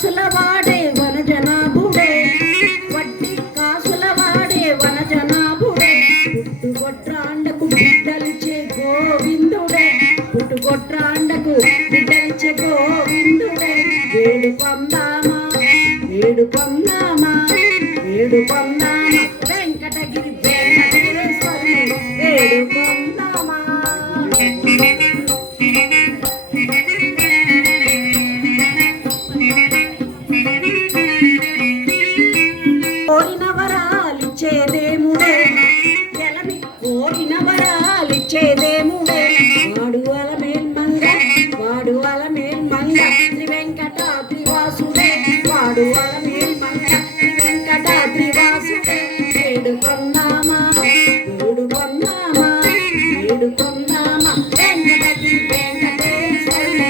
కాసుల వాడే వనజనాభుడే. వడ్డీ కాసుల వాడే వనజనాభుడే. పుట్టుగొట్రాండకు బిడ్డలిచే గోవిందుడే. పుట్టుగొట్రాండకు బిడ్డలిచే గోవిందుడే. ఏడు పొందామా ఏడు పొందామా ఏడు పొందామా. వరాలిచ్చేదేముడే వాడు అలమేల్ మంగ వాడు అలమేల్ మంగ శ్రీ వెంకటాద్రి వాసుడే వాడు అలమేల్ మంగ శ్రీ వెంకటాద్రి వాసుడే వేడుకొందామా వేడుకొందామా వెంకటేశ్వరుడే